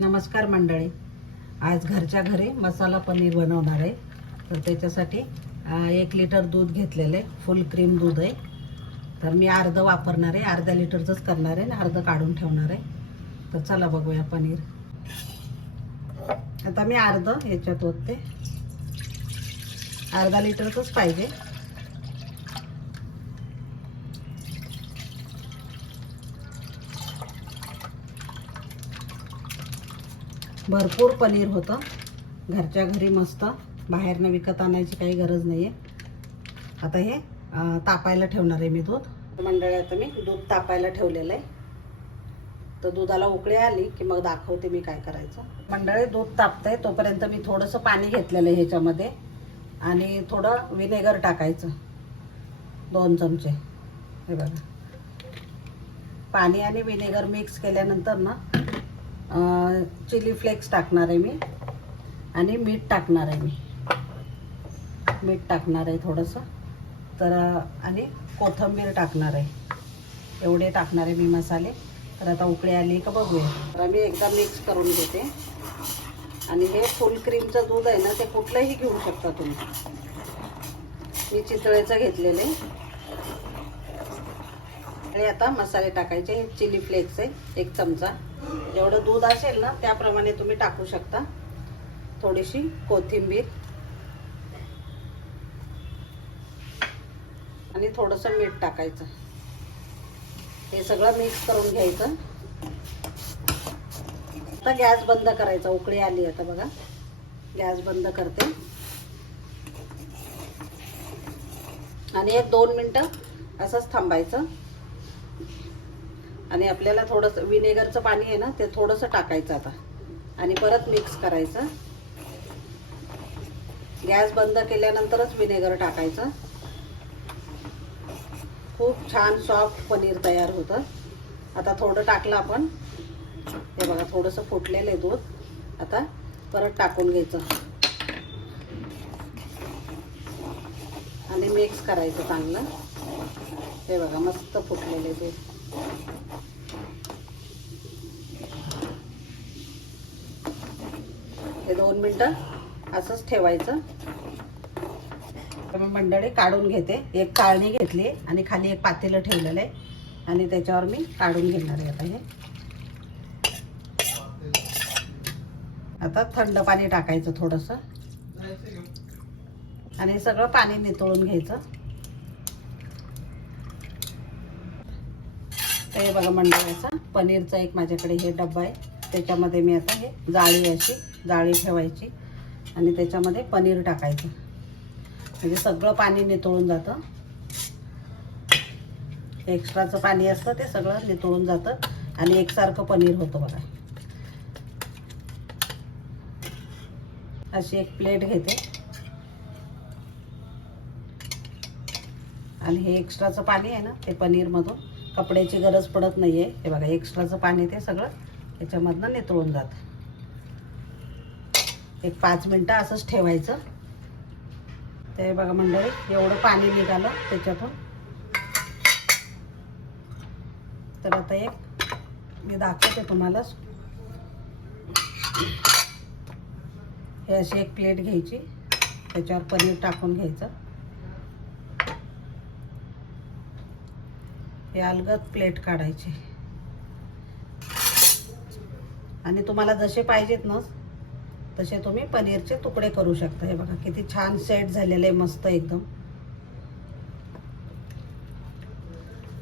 नमस्कार मंडळी. आज घरच्या घरी मसाला पनीर बनवणार आहे. तर त्याच्यासाठी एक लिटर दूध घेतलेलं आहे. फुल क्रीम दूध आहे. तर मी अर्धं वापरणार आहे. अर्ध्या लिटरचंच करणार आहे आणि अर्धं काढून ठेवणार आहे. तर चला बघूया पनीर. आता मी अर्धं याच्यात ओतते. अर्धा लिटरचंच पाहिजे. भरपूर पनीर होतं. घरच्या घरी मस्त. बाहेरनं विकत आणायची काही गरज नाही आहे आता हे तापायला ठेवणार आहे मी दूध. मंडळी आता मी दूध तापायला ठेवलेलं आहे. तर दुधाला उकळी आली की मग दाखवते मी काय करायचं. मंडळी दूध तापतंय तोपर्यंत मी थोडंसं पाणी घेतलेलं आहे ह्याच्यामध्ये. आणि थोडं विनेगर टाकायचं. दोन चमचे. हे बघा. पाणी आणि विनेगर मिक्स केल्यानंतर ना चिली फ्लेक्स टाकणार आहे मी आणि मीठ टाकणार आहे मी. मीठ टाकणार आहे थोडंसं. तर आणि कोथिंबीर टाकणार आहे. एवढे टाकणार आहे मी मसाले. तर आता उकळी आली का बघूया. तर मी एकदा मिक्स करून घेते. आणि हे फुल क्रीमचं दूध आहे ना ते कुठलंही घेऊ शकता तुम्ही. मी चितळेचं घेतलेलं आहे. आणि आता मसाले टाकायचे. हे चिली फ्लेक्स आहे एक चमचा. जेवढं दूध असेल ना त्याप्रमाणे तुम्ही टाकू शकता. थोडीशी कोथिंबीर. आणि थोडंसं मीठ टाकायचं. हे सगळं मिक्स करून घ्यायचं. आता गॅस बंद करायचा उकळी आली आता बघा. गॅस बंद करते. आणि एक दोन मिनटं असंच थांबायचं. आणि आपल्याला थोडंसं विनेगरचं पाणी आहे ना ते थोडंसं टाकायचं आता. आणि परत मिक्स करायचं. गॅस बंद केल्यानंतरच विनेगर टाकायचं. खूप छान सॉफ्ट पनीर तयार होतं. आता थोडं टाकलं आपण. हे बघा थोडंसं फुटलेलं आहे दूध. आता परत टाकून घ्यायचं. आणि मिक्स करायचं चांगलं. हे बघा मस्त फुटलेले दूध. दोन मिनटं असंच ठेवायचं. तर मी मंडळी काढून घेते. एक काळणी घेतली आणि खाली एक पातेलं ठेवलेलं आहे. आणि त्याच्यावर मी काढून घेणार आहे आता हे. आता थंड पाणी टाकायचं थोडंसं. आणि सगळं पाणी नितळून घ्यायचं. ते हे बघा मंडळाचा पनीरचा एक माझ्याकडे हे डब्बा आहे. त्याच्यामध्ये मी आता हे जाळी अशी जाळी ठेवायची आणि त्याच्यामध्ये पनीर टाकायचं. म्हणजे सगळं पाणी नितळून जातं. एक्स्ट्राचं पाणी असतं ते सगळं नितळून जातं आणि एकसारखं पनीर होतं बघा. अशी एक प्लेट घेते. आणि हे एक्स्ट्राचं पाणी आहे ना ते पनीरमधून. कपड्याची गरज पडत नाही आहे हे बघा एक्स्ट्राचं पाणी ते सगळं त्याच्यामधनं नितळून जातं. एक पाच मिनटं असंच ठेवायचं. ते बघा मंडळी एवढं पाणी निघालं त्याच्यातून. तर आता एक मी दाखवते तुम्हाला. हे अशी एक प्लेट घ्यायची. त्याच्यावर पनीर टाकून घ्यायचं. हे अलगद प्लेट काढायची. आणि तुम्हाला जसे पाहिजेत ना तसे तुम्ही पनीरचे तुकडे करू शकता. हे बघा किती छान सेट झालेले आहे मस्त एकदम.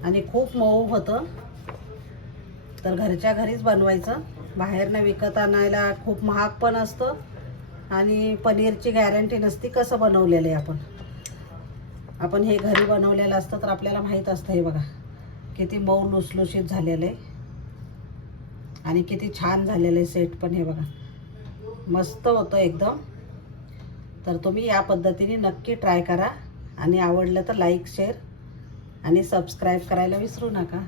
आणि खूप मऊ होतं. तर घरच्या घरीच बनवायचं. बाहेरनं विकत आणायला खूप महाग पण असतं. आणि पनीरची गॅरंटी नसती कसं बनवलेलं आहे आपण. आपण हे घरी बनवलेलं असतं तर आपल्याला माहीत असतं हे बघा. किती मऊ लुसलुशीत झालेलं आहे. आणि किती छान झालेलं आहे सेट पण हे बघा. मस्त होतं एकदम. तर तुम्ही या पद्धतीने नक्की ट्राय करा. आणि आवडलं तर लाईक शेअर आणि सबस्क्राईब करायला विसरू नका.